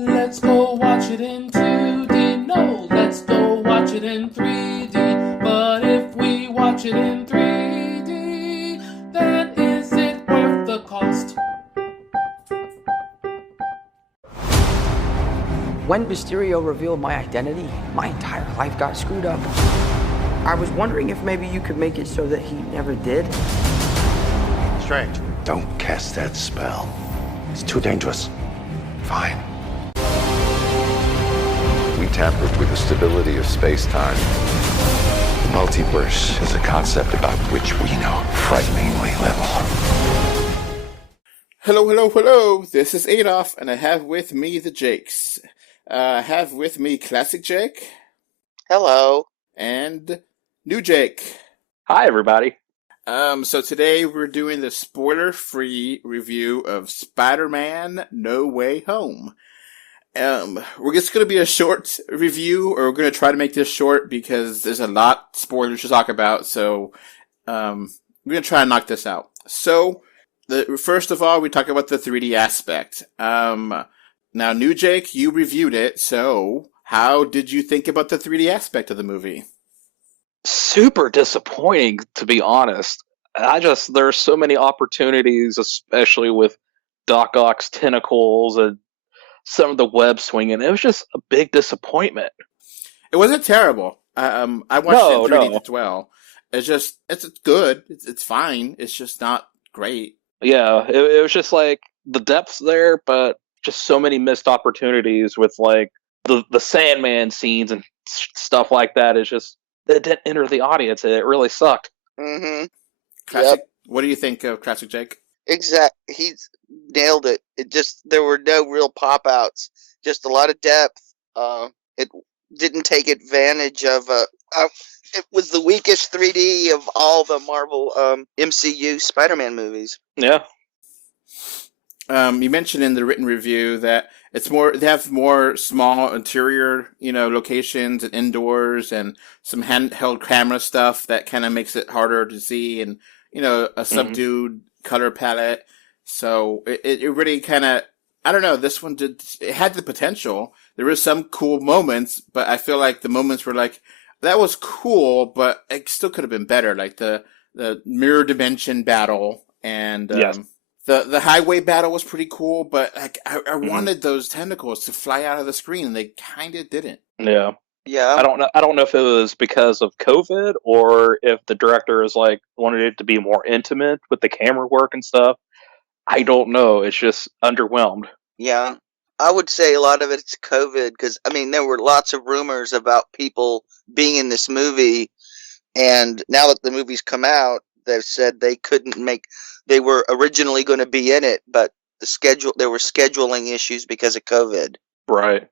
Let's go watch it in 2D. No, let's go watch it in 3D. But if we watch it in 3D, then is it worth the cost? When Mysterio revealed my identity, my entire life got screwed up. I was wondering if maybe you could make it so that he never did. Strange. Don't cast that spell. It's too dangerous. Fine. We tampered with the stability of space-time. The multiverse is a concept about which we know frighteningly little. Hello. This is Adolf, and I have with me the Jakes. I have with me Classic Jake. Hello. And New Jake. Hi, everybody. So today we're doing the spoiler-free review of Spider-Man No Way Home. We're just going to be a short review, or we're going to try to make this short because there's a lot of spoilers to talk about, so we're going to try and knock this out. So, first of all, we talk about the 3D aspect. Now, New Jake, you reviewed it, so how did you think about the 3D aspect of the movie? Super disappointing, to be honest. There's so many opportunities, especially with Doc Ock's tentacles and some of the web swinging. It was just a big disappointment. It wasn't terrible. I watched it in 3D as well. It's good. It's fine. It's just not great. Yeah, it was just like the depth's there, but just so many missed opportunities with like the Sandman scenes and stuff like that. It didn't enter the audience. It really sucked. Mm-hmm. Classic. Yep. What do you think of Classic Jake? He's nailed it. There were no real pop outs. Just a lot of depth. It didn't take advantage of. It was the weakest 3D of all the Marvel MCU Spider-Man movies. Yeah. You mentioned in the written review that they have more small interior, locations and indoors and some handheld camera stuff that kind of makes it harder to see and, a subdued color palette. So it really kind of, I don't know, this one it had the potential. There were some cool moments, but I feel like the moments were like, that was cool, but it still could have been better. Like the mirror dimension battle and, yes. The highway battle was pretty cool, but like I wanted those tentacles to fly out of the screen, and they kind of didn't. Yeah. Yeah. I don't know if it was because of COVID or if the director is like wanted it to be more intimate with the camera work and stuff. I don't know. It's just underwhelmed. Yeah. I would say a lot of it's COVID because, there were lots of rumors about people being in this movie, and now that the movie's come out, they've said they were originally going to be in it, but there were scheduling issues because of COVID. Right.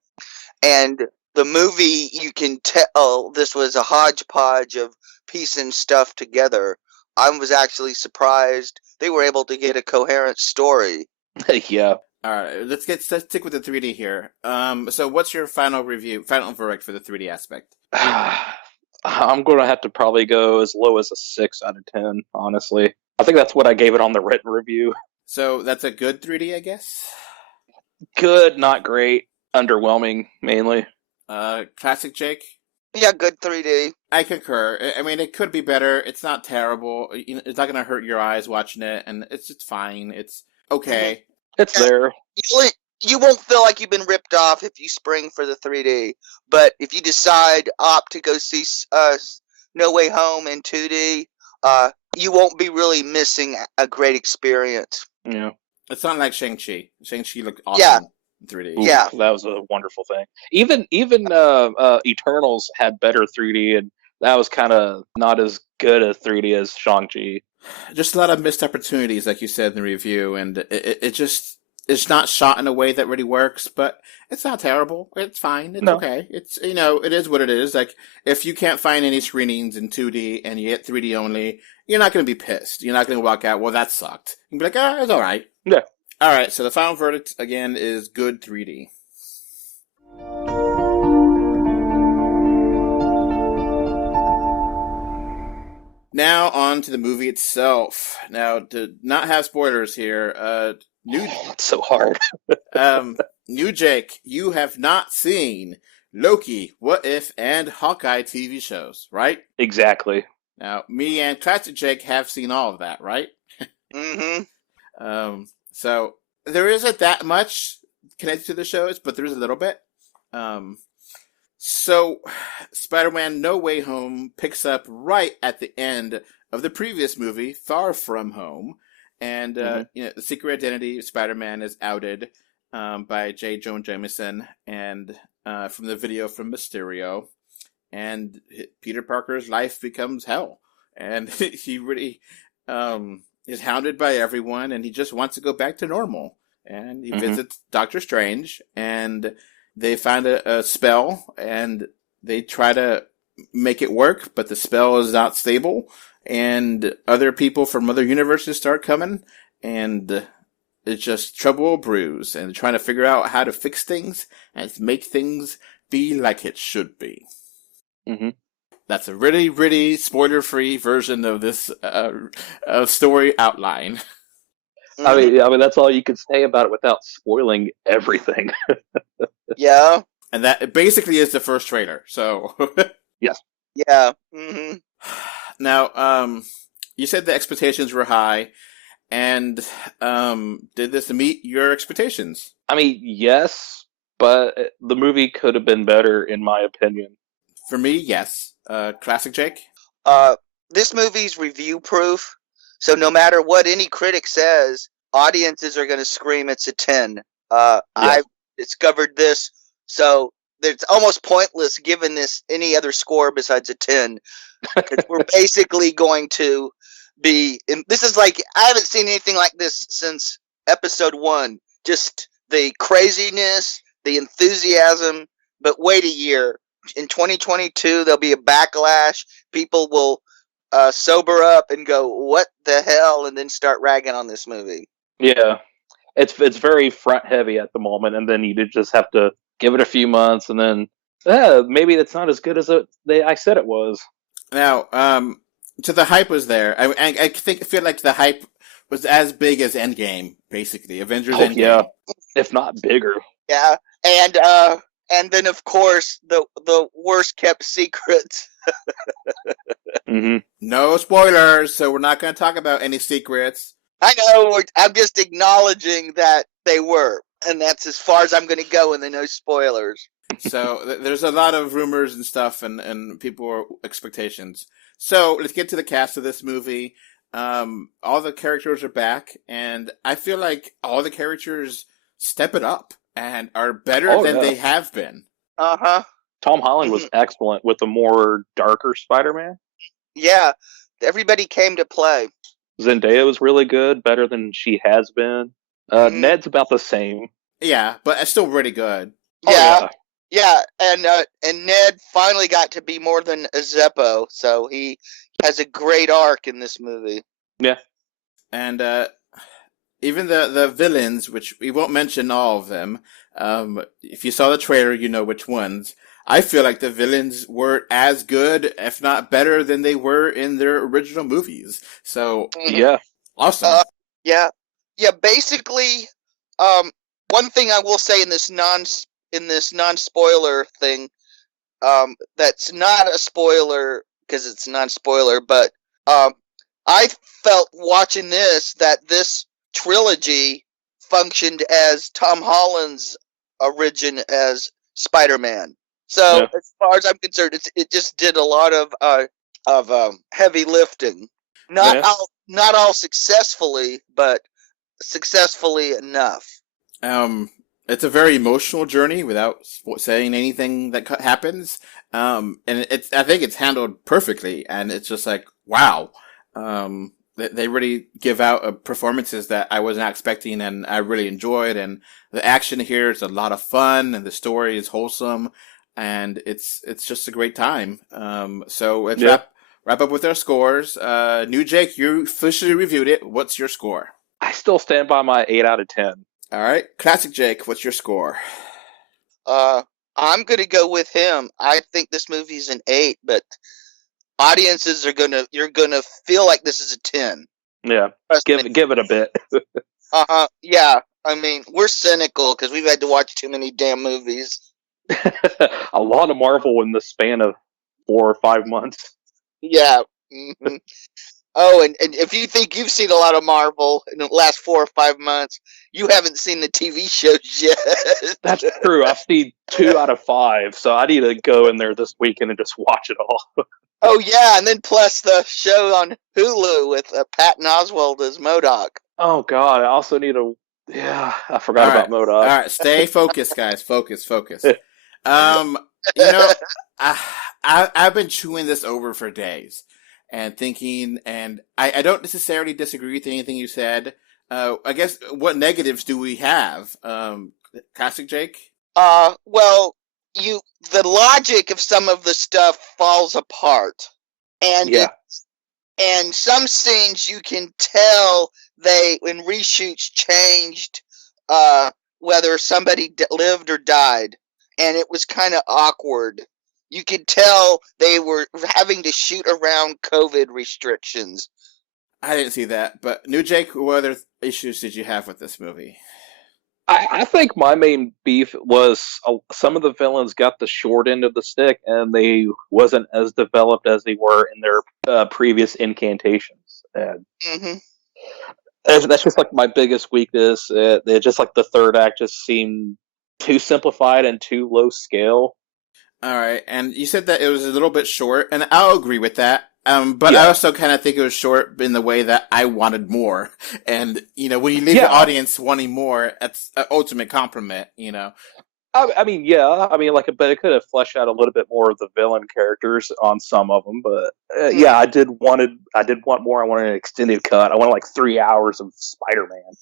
And the movie, you can tell this was a hodgepodge of piecing stuff together. I was actually surprised they were able to get a coherent story. Yeah. All right, let's stick with the 3D here. So what's your final verdict for the 3D aspect? I'm going to have to probably go as low as a 6 out of 10, honestly. I think that's what I gave it on the written review. So that's a good 3D, I guess? Good, not great. Underwhelming, mainly. Classic Jake? Yeah, good 3D. I concur. It could be better. It's not terrible. It's not going to hurt your eyes watching it, and it's just fine. It's okay. It's there. You won't feel like you've been ripped off if you spring for the 3D. But if you opt to go see No Way Home in 2D, you won't be really missing a great experience. Yeah. It's not like Shang-Chi. Shang-Chi looked awesome in 3D. Ooh, yeah. That was a wonderful thing. Even Eternals had better 3D, and that was kind of not as good a 3D as Shang-Chi. Just a lot of missed opportunities, like you said in the review, and it's not shot in a way that really works, but it's not terrible. It's fine. It's okay. It's, it is what it is. Like, if you can't find any screenings in 2D and you get 3D only, you're not going to be pissed. You're not going to walk out, well, that sucked. You can be like, it's all right. Yeah. All right, so the final verdict, again, is good 3D. Now, on to the movie itself. Now, to not have spoilers here, It's so hard. New Jake, you have not seen Loki, What If, and Hawkeye TV shows, right? Exactly. Now, me and Classic Jake have seen all of that, right? Mm-hmm. So there isn't that much connected to the shows, but there is a little bit. So Spider-Man No Way Home picks up right at the end of the previous movie, Far From Home. And the secret identity of Spider-Man is outed by J. Jonah Jameson and from the video from Mysterio. And Peter Parker's life becomes hell. And he really is hounded by everyone, and he just wants to go back to normal. And he visits Doctor Strange, and they find a spell, and they try to make it work, but the spell is not stable. And other people from other universes start coming, and it's just trouble brews, and trying to figure out how to fix things and make things be like it should be. Mm-hmm. That's a really, really spoiler-free version of this story outline. I mean, that's all you could say about it without spoiling everything. Yeah. And that basically is the first trailer. So yes. Yeah. Mm-hmm. Now, you said the expectations were high, and did this meet your expectations? I mean, yes, but the movie could have been better, in my opinion. For me, yes. Classic Jake? This movie's review proof, so no matter what any critic says, audiences are going to scream it's a 10. I've discovered this, so it's almost pointless giving this any other score besides a 10. Because we're basically going to be... This is like... I haven't seen anything like this since episode 1. Just the craziness, the enthusiasm, but wait a year. In 2022, there'll be a backlash. People will sober up and go, what the hell? And then start ragging on this movie. Yeah. It's very front heavy at the moment, and then you just have to give it a few months, and then maybe it's not as good as I said it was. Now, so the hype was there. I feel like the hype was as big as Endgame, basically. Avengers Endgame. Yeah, if not bigger. Yeah, and then, of course, the worst kept secrets. No spoilers, so we're not going to talk about any secrets. I know, I'm just acknowledging that they were, and that's as far as I'm going to go in the no spoilers. So there's a lot of rumors and stuff, and people expectations. So let's get to the cast of this movie. All the characters are back, and I feel like all the characters step it up and are better than they have been. Uh-huh. Tom Holland was excellent with a more darker Spider-Man. Yeah, everybody came to play. Zendaya was really good, better than she has been. Ned's about the same. Yeah, but it's still really good. Yeah, and Ned finally got to be more than a Zeppo, so he has a great arc in this movie. Yeah. And even the villains, which we won't mention all of them, if you saw the trailer, you know which ones. I feel like the villains were as good, if not better, than they were in their original movies. So, yeah. Awesome. Yeah. Basically, one thing I will say in this non-spoiler thing, that's not a spoiler because it's non-spoiler, but I felt watching this that this trilogy functioned as Tom Holland's origin as Spider-Man. So as far as I'm concerned, it just did a lot of heavy lifting. Not all successfully, but successfully enough. It's a very emotional journey without saying anything that happens. And I think it's handled perfectly, and it's just like, wow. They really give out performances that I wasn't expecting, and I really enjoyed. And the action here is a lot of fun, and the story is wholesome, and it's just a great time. So let's wrap up with our scores. New Jake, you officially reviewed it. What's your score? I still stand by my 8 out of 10. All right, Classic Jake, what's your score? I'm gonna go with him. I think this movie's an 8, but audiences you're gonna feel like this is a 10. Yeah, give it a bit. Yeah. I mean, we're cynical because we've had to watch too many damn movies. A lot of Marvel in the span of 4 or 5 months. Yeah. Mm-hmm. Oh, and if you think you've seen a lot of Marvel in the last 4 or 5 months, you haven't seen the TV shows yet. That's true. I've seen 2 out of 5, so I need to go in there this weekend and just watch it all. Oh, yeah, and then plus the show on Hulu with Patton Oswalt as MODOK. Oh, God. I also need to... Yeah, I forgot about MODOK. All right, stay focused, guys. Focus. I've been chewing this over for days and thinking, and I don't necessarily disagree with anything you said. I guess, what negatives do we have? Classic Jake? Well, the logic of some of the stuff falls apart. And and some scenes you can tell when reshoots changed whether somebody lived or died, and it was kind of awkward. You could tell they were having to shoot around COVID restrictions. I didn't see that, but New Jake, what other issues did you have with this movie? I think my main beef was some of the villains got the short end of the stick, and they wasn't as developed as they were in their previous incantations. And that's just like my biggest weakness. It just like the third act just seemed too simplified and too low scale. All right, and you said that it was a little bit short, and I'll agree with that. But I also kind of think it was short in the way that I wanted more. And, when you leave the audience wanting more, that's an ultimate compliment, I mean, but it could have fleshed out a little bit more of the villain characters on some of them. But I did want more. I wanted an extended cut. I wanted like 3 hours of Spider-Man.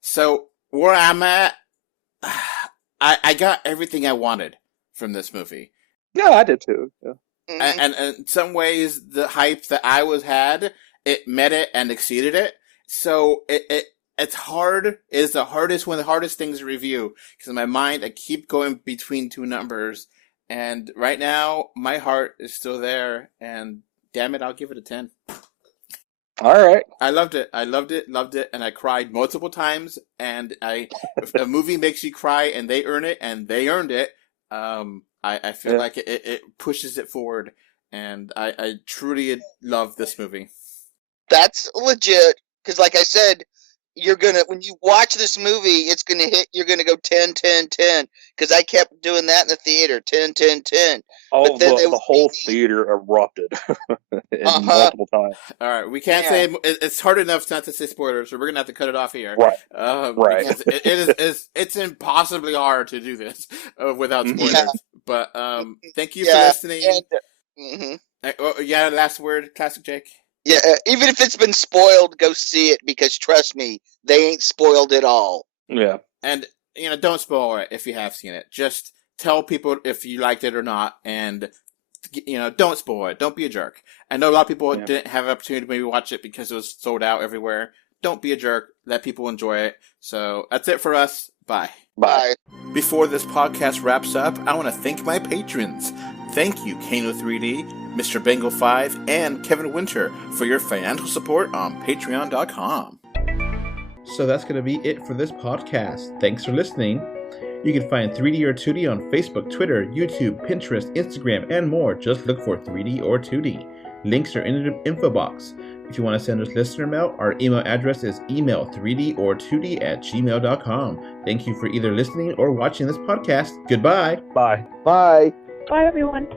So where I'm at, I got everything I wanted from this movie. Yeah, I did too. Yeah. And in some ways, the hype that I had, it met it and exceeded it. So it's hard. It is one of the hardest things to review, because in my mind, I keep going between two numbers. And right now, my heart is still there. And damn it, I'll give it a 10. All right. I loved it. And I cried multiple times. And if a movie makes you cry and they earn it, and they earned it, I feel like it pushes it forward, and I truly love this movie. That's legit, because like I said, when you watch this movie, you're gonna go 10, 10, 10, because I kept doing that in the theater, 10, 10, 10. Oh, the whole theater erupted multiple times. All right, we can't say it's hard enough not to say spoilers, so we're gonna have to cut it off here. Right. Right. Because it's impossibly hard to do this without spoilers. Yeah. But thank you for listening. Last word, Classic Jake. Yeah, even if it's been spoiled, go see it, because trust me, they ain't spoiled at all. Yeah. And don't spoil it if you have seen it. Just tell people if you liked it or not, and don't spoil it. Don't be a jerk. I know a lot of people didn't have an opportunity to maybe watch it because it was sold out everywhere. Don't be a jerk. Let people enjoy it. So that's it for us. Bye. Bye. Before this podcast wraps up, I want to thank my patrons. Thank you, Kano3D, Mr. Bengal 5, and Kevin Winter for your financial support on Patreon.com. So that's going to be it for this podcast. Thanks for listening. You can find 3D or 2D on Facebook, Twitter, YouTube, Pinterest, Instagram, and more. Just look for 3D or 2D. Links are in the info box. If you want to send us listener mail, our email address is email3dortwo@gmail.com. Thank you for either listening or watching this podcast. Goodbye. Bye. Bye. Bye, everyone.